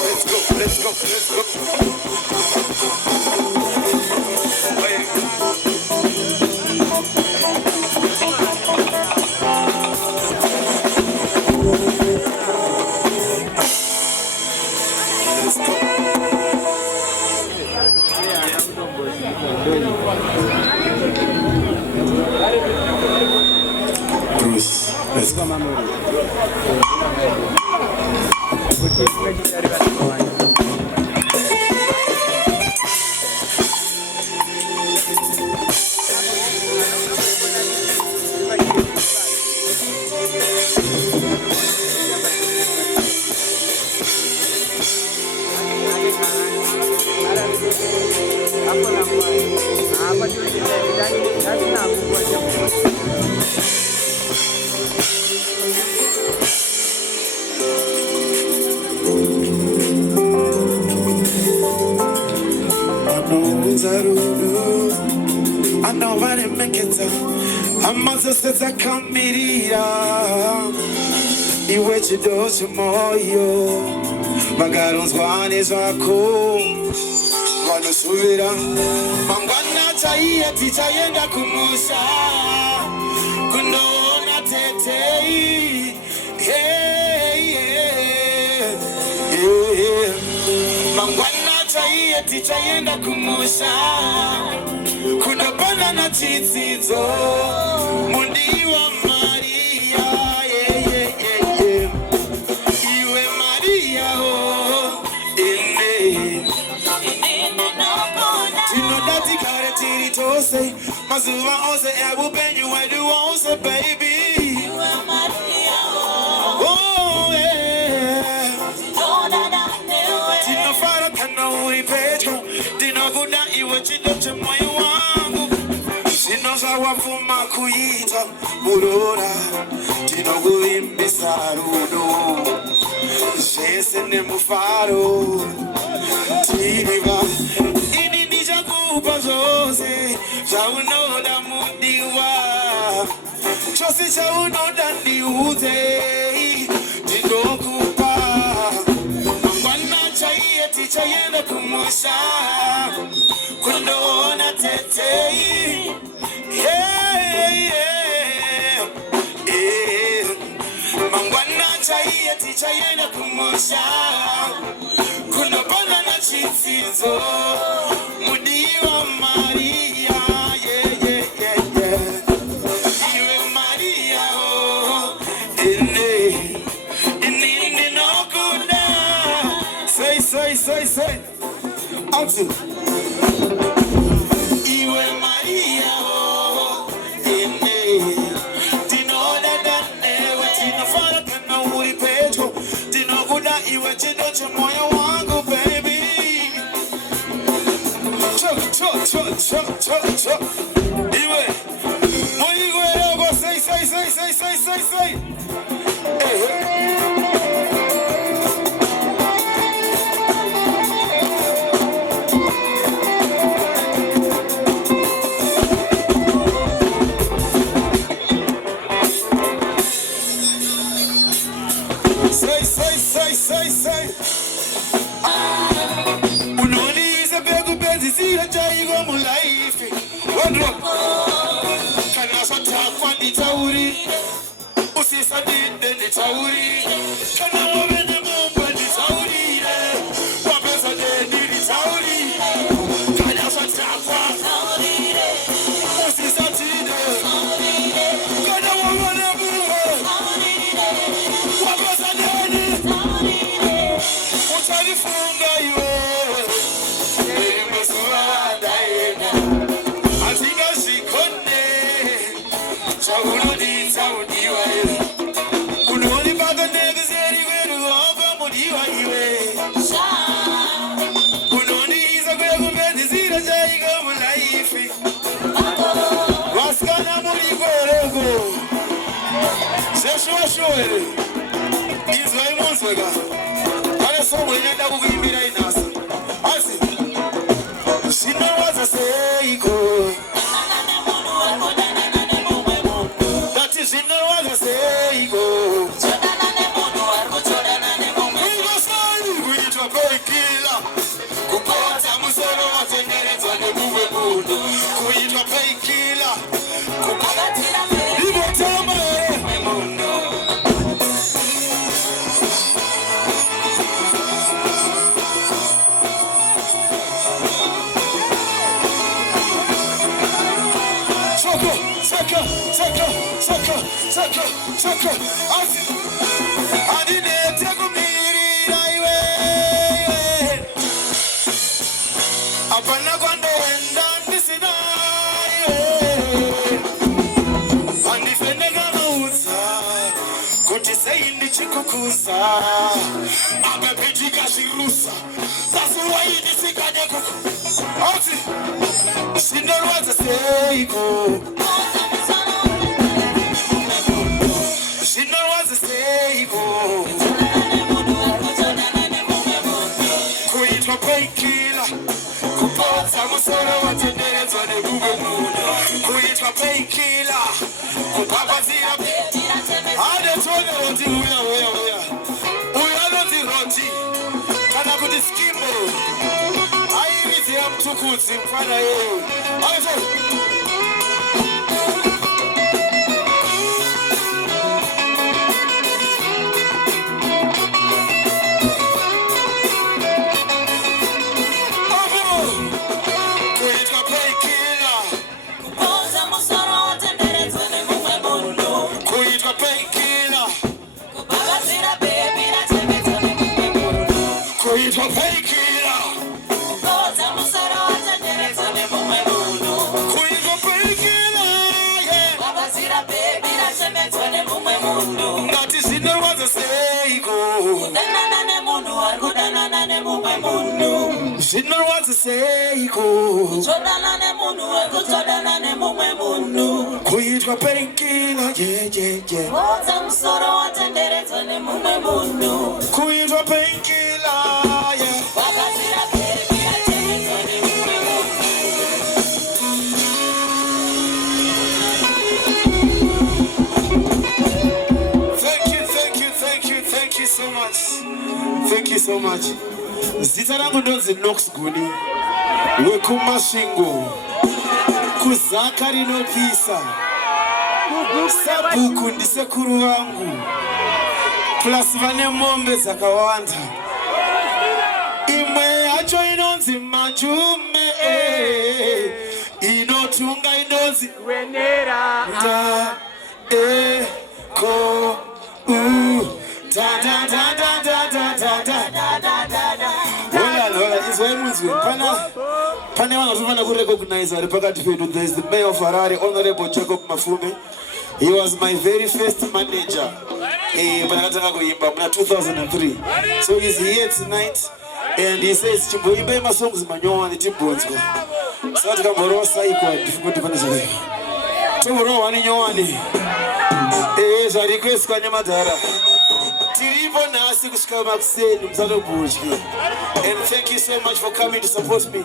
Let's go, let's go, let's go. Bruce, let's go. I know I didn't make it up. I must have said I can't meet you wait your door tomorrow. My God owns one is our cool. Wanna subira. Mangwana chaiya tichayenda kumusha. Kunona tete. Hey, yeah, yeah. Mangwana chaiya tichayenda kumusha. Kunapana na chitsizo. Mundi wa Maria. Yeah, yeah, yeah, yeah. Iwe Maria, oh, Tinodati kare tiri tose. Mazuva ose ebu benyu wedu ose baby. Iwe Maria, oh, yeah. Tinofara kana uri petro. Tinoguda iwe chidoche moyo wangu. Sinosa wafuma kuita burura. Tinoguimbisa rudo. Jese ne mufaro. Tiriva. Ini nija kupa jose. Jauno da mudiwa. Chose jauno da niuze. Tinokupa. Mangwana chaiye tichayenda kumusha. Kundona tete. Yeah, yeah, yeah. Mangwana chaiye tichayenda kumusha. Kunapana na chitsizo. Mudiwa Maria. Yeah, yeah, yeah, yeah. Iwe Maria, oh. Inni no kuda. Say. Out to. Iwe Maria, oh. Tinoda danewe. Tinofara kana uri petro. Tinoguda iwe chidoche moyo wangu baby. Chok. Iwe. Moigwe rogo say. Hey. Say. Unoni is a beg of see a jaigo mu life. One drop. Can I talk on the Tauri? Usisa did the Tauri. Can I open the move on the Tauri? What is a day did the Tauri? Can I talk on Tauri? Usisa did the Tauri. Can I open the move? What was a day? What's a different guy? kuitwa painkiller. Kupata musoro watengerezwa nemuwe mundu. Kuitwa painkiller. Ibotama Saka, Adine Tegumiri, Apana Quando and Dandisina, and if a negamusa, could you say in the Chikukusa, Abba Pijikashi Rusa, that's why it is a Kadeko. She knows what to say, go. She know what to say, go. Kuitwa painkiller. Kupata musoro watenderezwa nemuwe mundu. Kuitwa painkiller. Kupapazira ade tone roti uya. Uya roti roti. Kana kuti skimbo. Airizi ya mtukutsi mfana yeo. She know what to say, go. Kuitwa painkiller, yeah. Kuitwa painkiller, yeah. Thank you so much. Thank you so much. Zita langu ndonzi Nox Guni Wekumashingo Kuzaka rinopisa Sabuku ndisekuru wangu Plus vane mombe zakawanda Imwe yacho inonzi Majume Inotunga inonzi Wenera Da Ko Da There is the mayor of Harare, Honorable Jacob Mafume. He was my very first manager in 2003. So he's here tonight and he says, Chimboimbe my songs manyo and Chimbonzo. So to Kamorosa equal difficult to finish. Tomorrow one in your money. I request Kanyamatara. And thank you so much for coming to support me.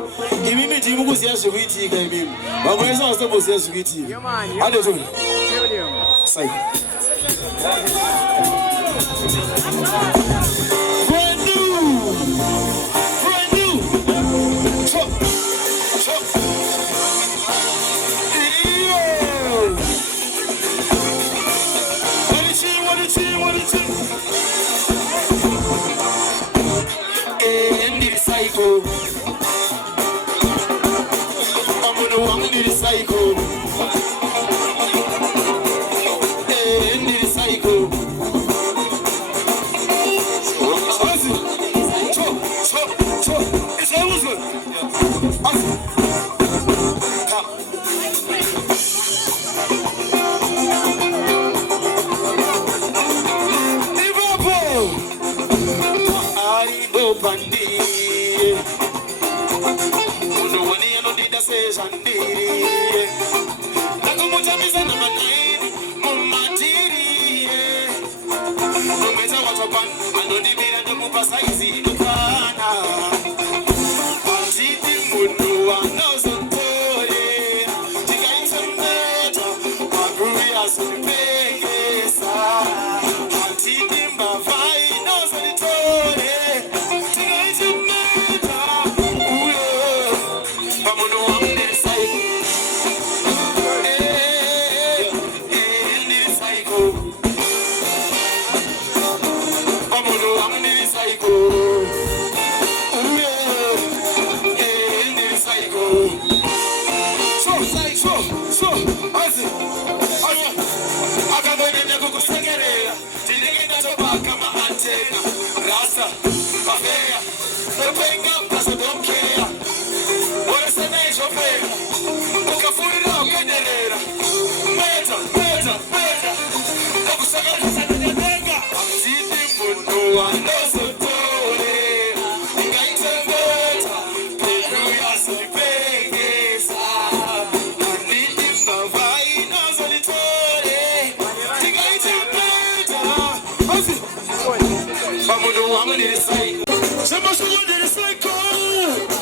Sema shuwa diri psycho.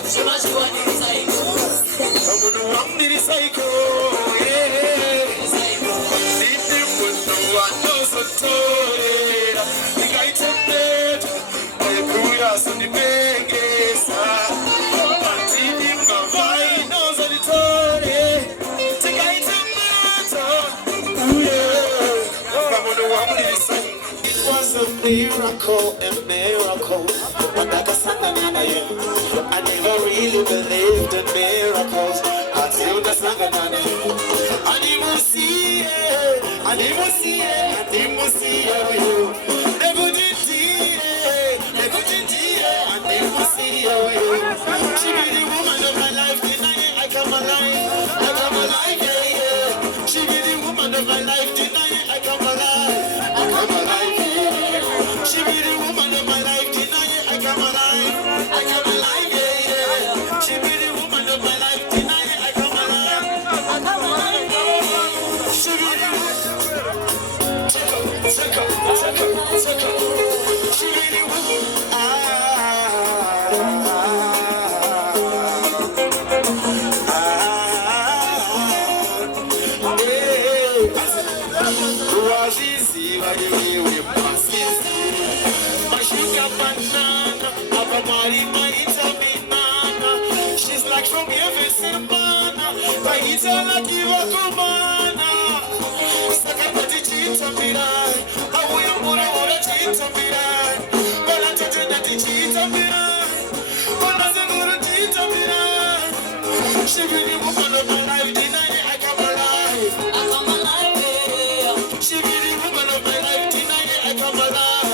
Sema shuwa diri psycho. Kamu wang diri psycho. Yeah. Niti mundo wano sotora. Nikaita net. Ayekuya suni bengesa. Matini mavai no zalitore. Nikaita net. Kamu wang diri psycho. It was a miracle, but I never really believed in miracles until the song I didn't see it, I didn't see it, I didn't see it. They couldn't see it, they couldn't see it, I didn't see it. She be the woman of my life, denying I come alive, yeah, yeah. She be the woman of my life, denying I come alive, yeah. She be the woman of my life, denying I come alive, yeah, yeah. She be the woman of my life, denying I come alive, yeah. She be the woman. Check up. She be the woman. She's like from every semana, Paita la kiwa kumana. Sakapati chita mirai, abuya mura chita mirai, bala tete chita mirai, bala seguro chita mirai. She be the woman of my life, denying I come alive, yeah. She be the woman of my life, denying I come alive, yeah.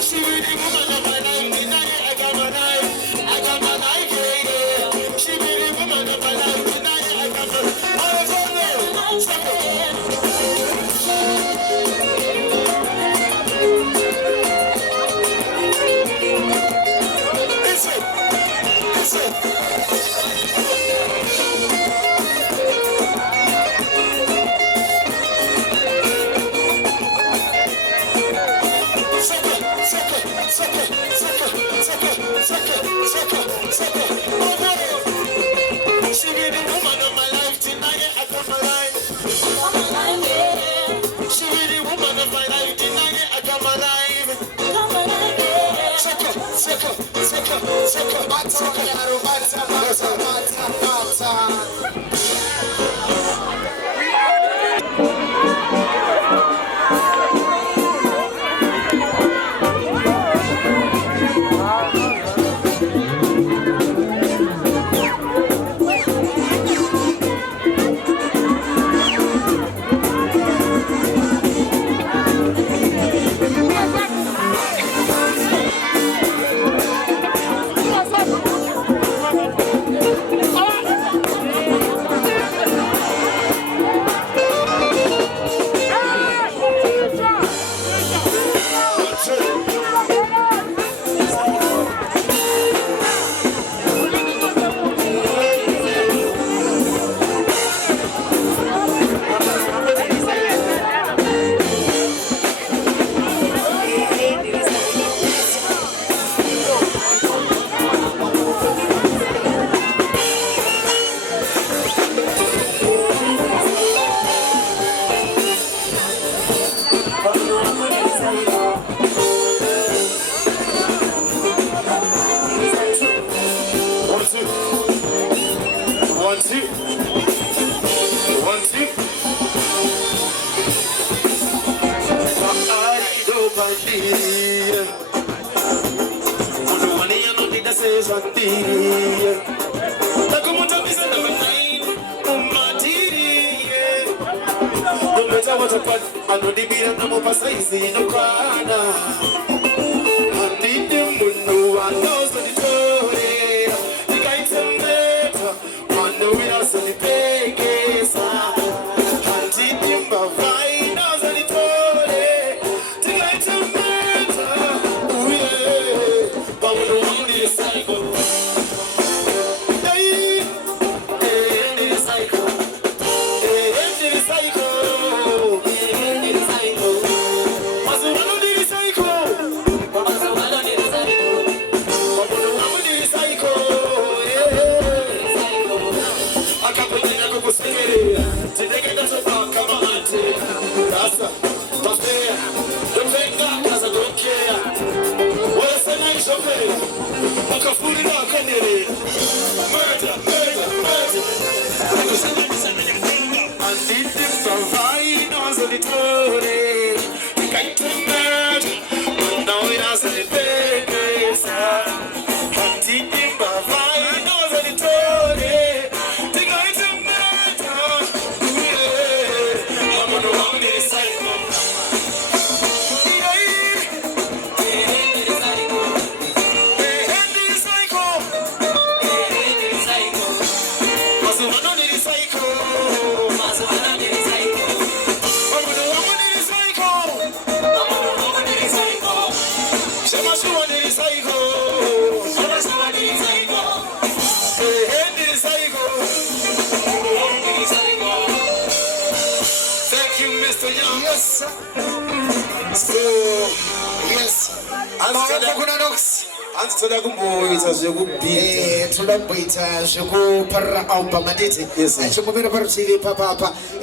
She be the woman of my life, denying I come alive, yeah. She be the woman of my life, denying I come alive. She be the woman of my life, denying I come alive. She be the woman of my life, denying I come alive. Psycho.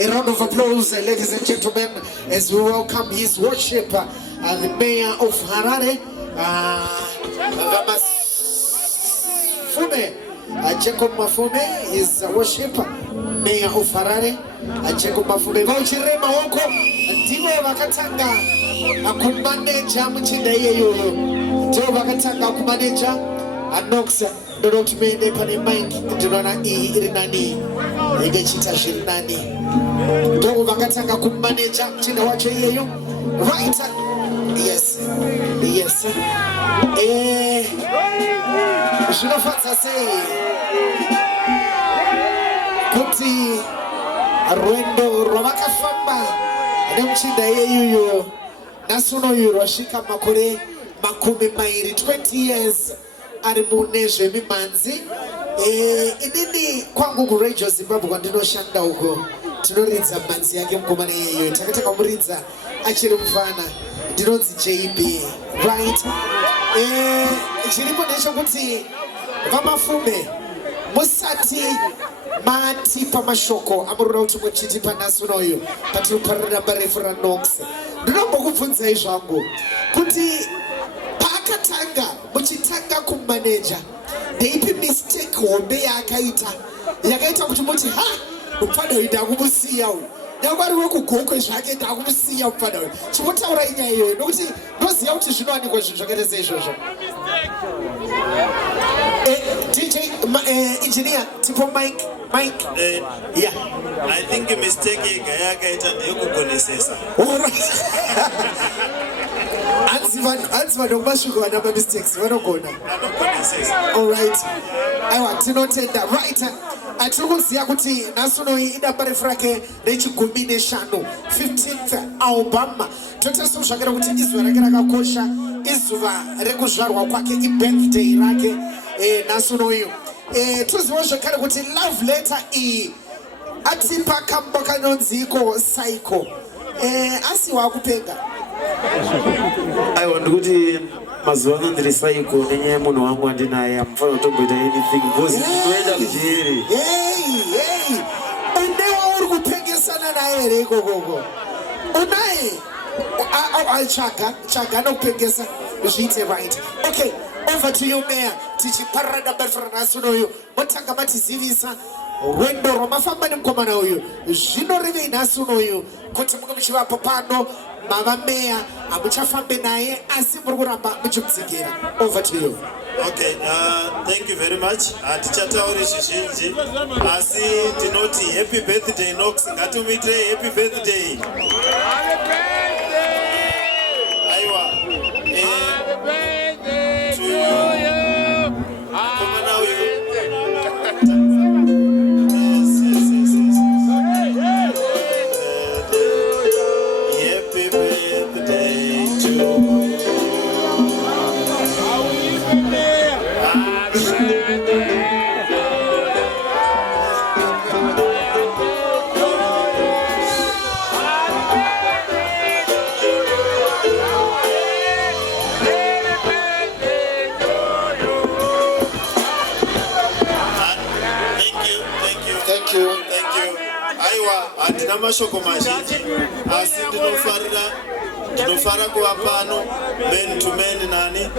A round of applause, ladies and gentlemen, as we welcome His Worship, the Mayor of Harare, Fume, Jacob Mafume, His Worship, Mayor of Harare, Jacob Mafume. Vauchire Maoko, Tiwe Wakatanga, Akumaneja Muchidayo, Joe Wakatanga, Akumaneja, Anoxa. Don't make the penny mic, Jonah E. Irinani, Egechita Shirinani. Don't Vakatanga could manage up to the watch you. Right? Yes, yes. Should have say, Kuti Arwendo Rovaka Famba, Demchida you, Nasuno Hiroshika Makure, Makumi Mairi, 20 years. Arimuneshe mimanzi inini kwangu kurejo Zimbabwe kwandino shanda huko tinoridza manzi yake mkomane yeyo takataka kumuridza achiri mfana ndinonzi JB right chiripo ndechekuti vamafume musati mati pamashoko amurura kuti muchiti panasunoyo patinoparira marefu raNox ndinombokubvunzai zvangu kuti pakatanga muchitanga kumanager ndeipi mistake hombe yakaita kuti muti ha mufana uyu ndakumusiya uyu ndakwari wekugokwe zvake ndakumusiya mufana uyu chimotaura inyaya iyoyo nokuti ndoziva kuti zvinowanikwa zvinhu zvakaita seizvozvo. DJ engineer tipo Mike yeah, I think mistake yakaita ndeyekugonesesa. Mistakes. All right. I want to note that right. Atikuziya kuti nasunoi idambare frake rechigumine shanu 15th album. Toteso zvakira kuti izuva rake rakakosha, izuva rekuzvarwa kwake birthday rake nasunoi. Tuziva zvakare kuti love letter atipa kambo kanonziko psycho. Asi wakupenga. I want to go to Mazwana and the Recycle, and Yamono, and I am for to do anything. Was it hey, and they all go pick your son and I go. I chaka, no pick your son. Right. Okay, over to you, Mayor. Teaching Parada Belfranasuno, Motakamati Zivisa. Wendo Romafamba Mkomana huyu Jino Rive Nasuno huyu Kote Mkamishiwa Popano Mama Mea Abuchafambe naye Asimururamba Mchumzigira. Over to you. Okay, thank you very much. Tichata uri shishinji asi tinoti happy birthday Nox ngatumite happy birthday. Happy birthday. Aiwa. Happy birthday to you. Komana huyu. Thank you. Aiwa, andina mashoko mazhinji asi ndinofarira ndinofara kuva pano men to men nani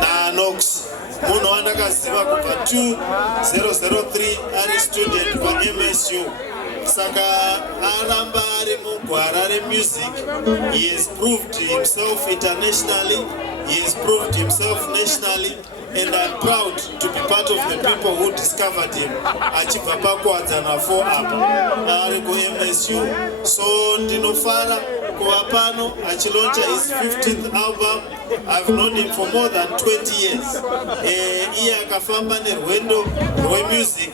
naNox munhu wandakaziva kubva 2003 ari student paMSU. Saka aramba ari mugwara remusic. He has proved himself internationally, he has proved himself nationally, and I'm proud to be part of the people who discovered him. Achibva pakuwadzana 4 apa ari kuMSU. So ndinofara kuva pano achilauncha his 15th album. I've known him for more than 20 years. Iye akafamba nerwendo rwemusic,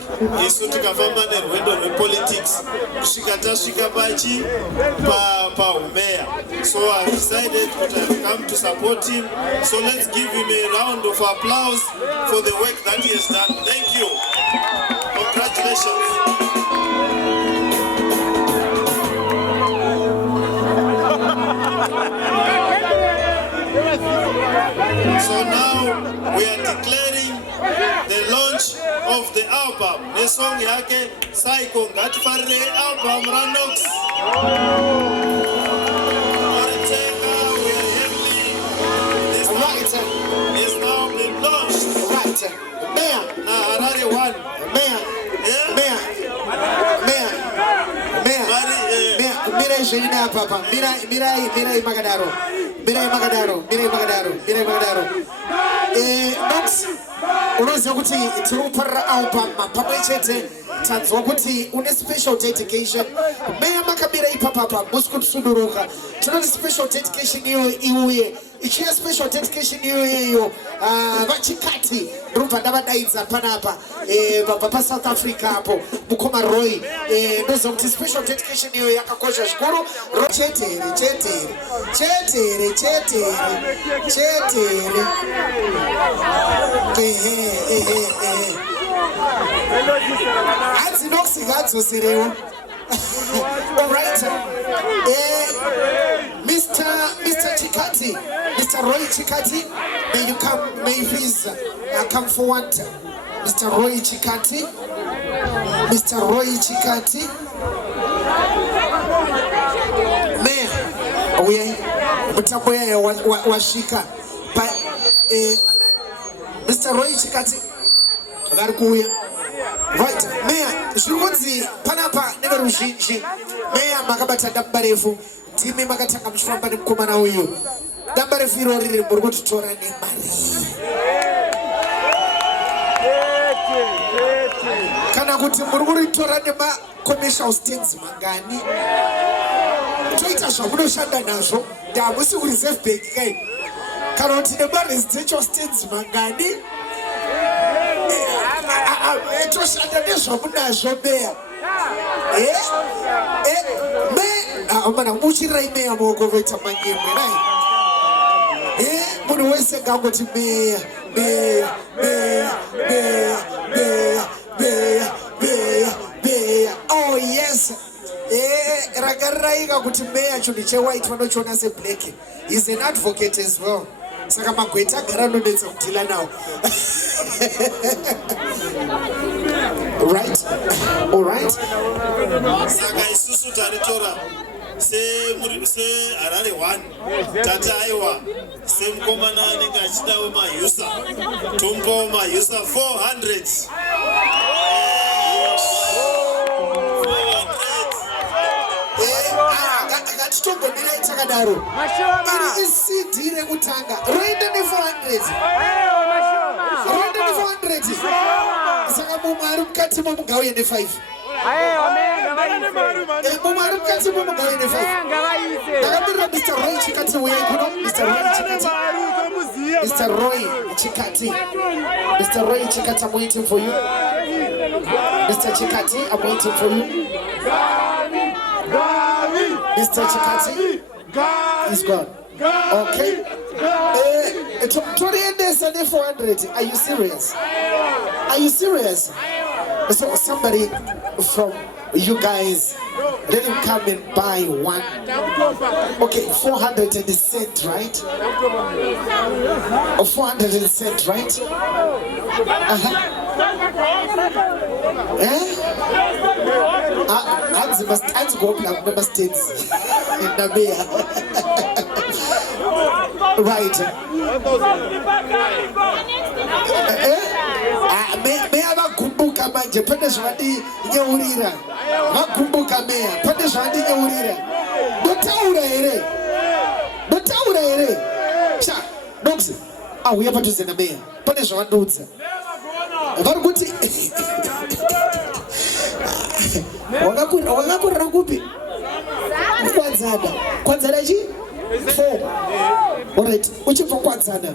isu tikafamba nerwendo rwepolitics kusvika tasvika paumea. So I've decided that I've come to support him. So let's give him a round of applause for the work that he has done. Thank you. Congratulations. So now we are declaring the launch of the album. The song yake Psycho ngatifarire album raNox. We are happy. This album is now been launched. Right. Mayor. Na Harare 1. Mayor. Mayor. Mayor. Mayor. Mira Jelina Papa. Mira Magadaro. Mira Magadaro. Nox. Unoziva kuti tinoparira album pamwe chete tanzwa kuti une special dedication. Meya makamira ipapapa musi kusuduruka. Tinoti special dedication iuye. Ichiya special dedication iyoyo vachikati ndobva ndavadaidza panapa pa South Africa apo mukoma Roy ndoziva kuti special dedication iyoyo yakakosha zvikuru. Chetere hanzi Nox ngadzoserewo. All right. Mr. Chikati, Mr. Roy Chikati, may you come, may you please come forward. Mr. Roy Chikati, Mr. Roy Chikati. Mayor, we mutambo yaya washika. Mr. Roy Chikati, varikuya. Right, Mayor, zvirunzi panapa neveruzhinji. Mayor makabata damba refu. Timi makatanga muchifamba nemukomana uyu. Damba refu iro riri muri kutitora nemari. Kana kuti muri kuritora nema-commercial stands mangani. Toita zvamunoshanda nazvo. Ndamusi kureserve bank kai. Kana kuti nema-residential stands mangani. Toshanda nezvamunazvo Meya. Mana muchirai Meya maoko voita manyemwe nai. Munhu wese ngangoti Meya, Meya, Meya, Meya, Meya, Meya, Meya, Meya. Oh yes. Rakariraika kuti Meya chinhu chewhite vanochiona seblack. He's an advocate as well. Saka magweta agara anonetsa kudhila nawo. Right? All right? Saka isusu taritora se Harare 1 tata aiwa se mukomana anenge achidawo mahusa tombo mahusa 400. Ngatitombomira itakadaro. Iri iCD rekutanga roenda ne400. Roenda ne400. Saka mumwe ari mukati momugauye ne5. Mumwe ari mukati momugauye ne5. Ndakamira Mr. Roy Chikati uyai kuno. Mr. Roy Chikati. Mr. Roy Chikati. Mr. Roy Chikati, I'm waiting for you. Mr. Chikati, I'm waiting for you. Mr. Chikati, he's gone. Okay. Toriende Sunday 400. Are you serious? Are you serious? So somebody from you guys, let him come and buy one. Okay, 400 and a cent, right? 400 and a cent, right? Hands go up like number states in Namibia. Right. Meya vagumbuka manje pane zvavandi nyeurira. Vagumbuka meya pane zvavandi nyeurira. Ndotaura here. Sha, Nox. Auya padhuze nameya. Pane zvavandoudza. Vari kuti wakakurira kupi? Kwadzana chi? 4. Alright, uchibva kwadzana.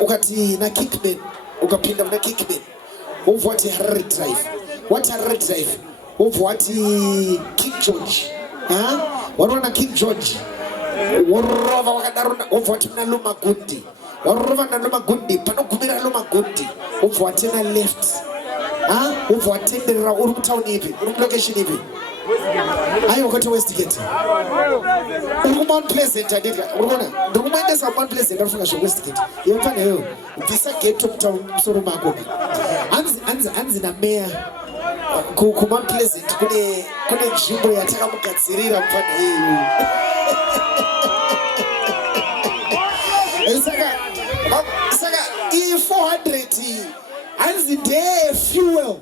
Ukati na Kickman, ukapinda na Kickman. Wobva wati Harare Drive. What Harare Drive? Wobva wati King George. Wanoona King George. Worova wakadaro wobva wati na Loma Gundi. Warova na Loma Gundi, panogumira Loma Gundi. Wobva wati na left. Wobva watenderera uri mutown ipi? Uri location ipi? Ayo wakati Westgate. Uri Mount Pleasant adika. Urikona? Ndikumaendesa Mount Pleasant ndafunga zve Westgate. Iyo pana yo. Bvisa gate mutown musoro mako. Anzi na meya ku Mount Pleasant kune nzvimbo yatakamugadzirira mufana yeyu. Saka i400 anzi ndeye fuel.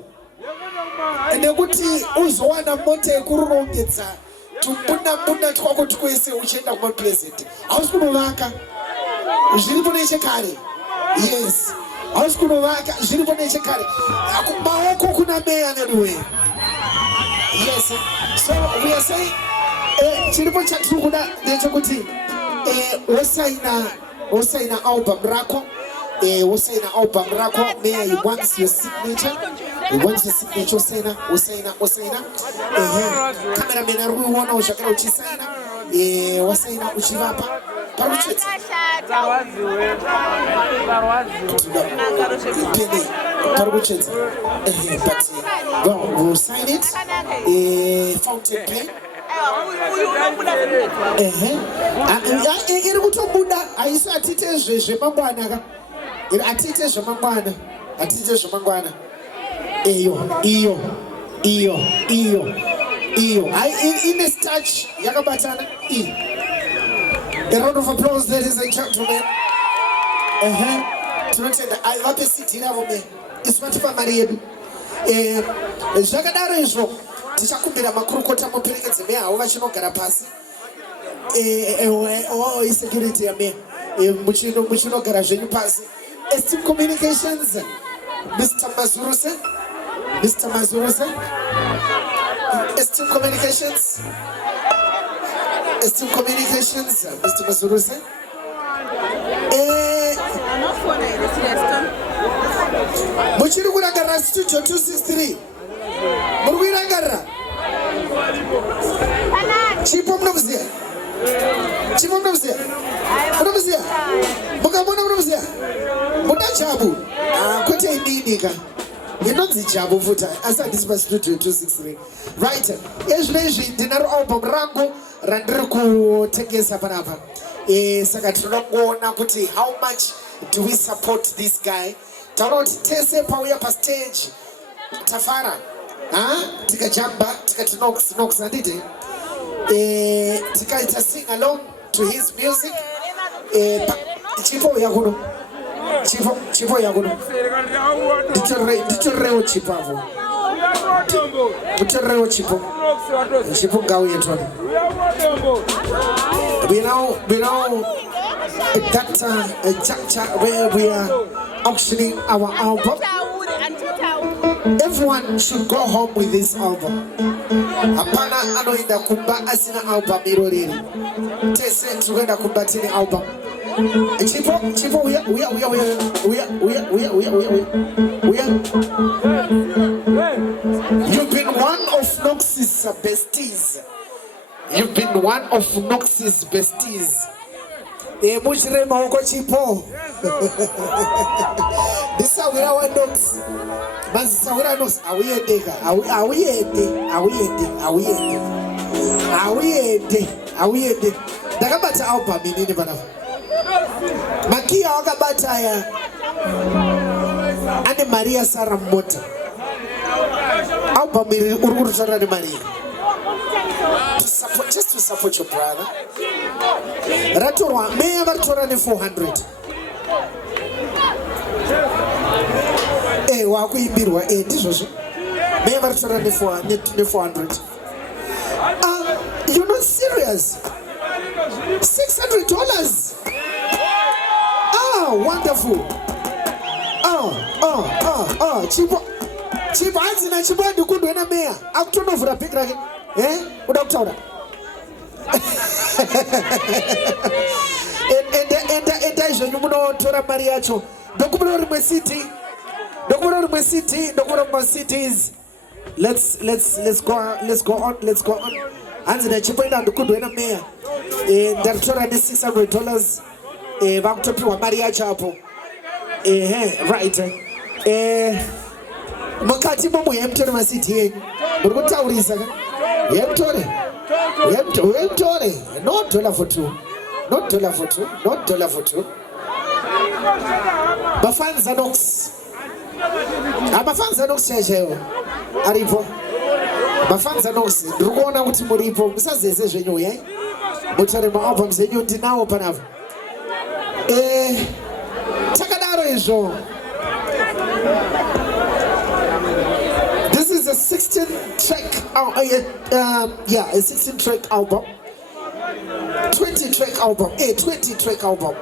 Nekuti uzowana mota yekurongedza tumbunda twako twese uchienda kuma Pleasant. Hausi kunovaka zviripo nechekare. Yes. Hausi kunovaka zviripo nechekare. Maoko kuna meya anyway. Yes. So we are saying chiripo chatiri kuda ndechekuti wosaina album rako. Wosaina album rako. Meya, he wants your signature. He wants your signature. Osaina. Cameraman arikuona ushakara uchisaina. Wasaina uchivapa. Paruchetsa. Paruchetsa. But we'll sign it. Fountain pen. Iri kutobuda aisi atite zvemangwana. Atite zvemangwana. Iyo. Ine starch yakabatana. A round of applause, ladies and gentlemen. Tinotenda vape CD ravo me. Ismatipa mari yedu. Zvakadaro izvo tichakumbira makurukota muperekedze meya havo vachinogara pasi. Security yameya. Muchinogara zvenyu pasi. Esteem Communications. Mr. Mazuruse. Esteem Communications. Mr. Mazuruse. Muchiri kurangara studio 263. Murikuirangara. Chipo munomuziya. Mukamona munomuziya. Muda Jabu. Kwete indika. Inonzi Jabu futa. Asa ndisipa studio 263. Right. Ezvinezvi ndinaro album rangu randiri kutengesa panapa. Saka tinongoona kuti how much do we support this guy? Taona kuti tese pauya pa stage tafara. Tikajamba, tikati Nox handiti. Tikaita sing along to his music. Chipo yakuno. Nditoreo chipavo. Mutoreo chipo. Chipo ngau yetu. We now at that juncture where we are auctioning our album. Everyone should go home with this album. Hapana anoenda kumba asina album iroriri. Tese tuenda kumbatini album. Chipo, we are. You've been one of Nox's besties. Muchire maoko Chipo. This is our Nox. Manzisawira Nox. Awiyende. Dakabata album inini bana. Makia wakabata ya Ane Maria Sarah Mota. Album urukuru sana ni Maria. just to support your brother. Ratorwa, may I Ratora 400? Wakuimbirwa, this was may I Ratora 400? You're not serious. $600. Oh, wonderful. Chipo azina chipo ndukundu ena mea. Akutono vura pikra ke. Udakutaura. Enda izo nyumuno tora mari yacho. Dokumero rimwe city. Dokumero cities. Let's go on. Anzina chipo enda ndukundu ena mea. Ndatora ni $600. Vakutopiwa mari yacho hapo. Right. Mukati momo yemtore masiti yenyu. Muri kutaurisa ka? Yemtore. Not $1 for two. Bafanza Nox. Bafanza Nox chechewo. Aripo. Bafanza Nox. Ndikuona kuti muripo. Musazeze zvenyu ye. Mutore maalbum zenyu ndinawo panapa. Takadaro izvo. This is a 16-track a 16-track album. 20-track album. 20-track album.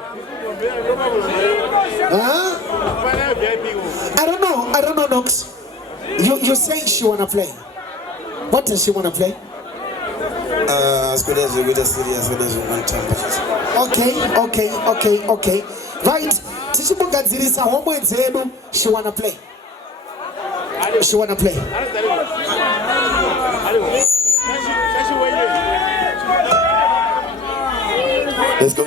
I don't know, Nox. You're saying she wanna play. What does she wanna play? As good as you get as serious as you want to. Okay. Right. Tichimugadzirisa homwe dzedu. She wanna play. Let's go.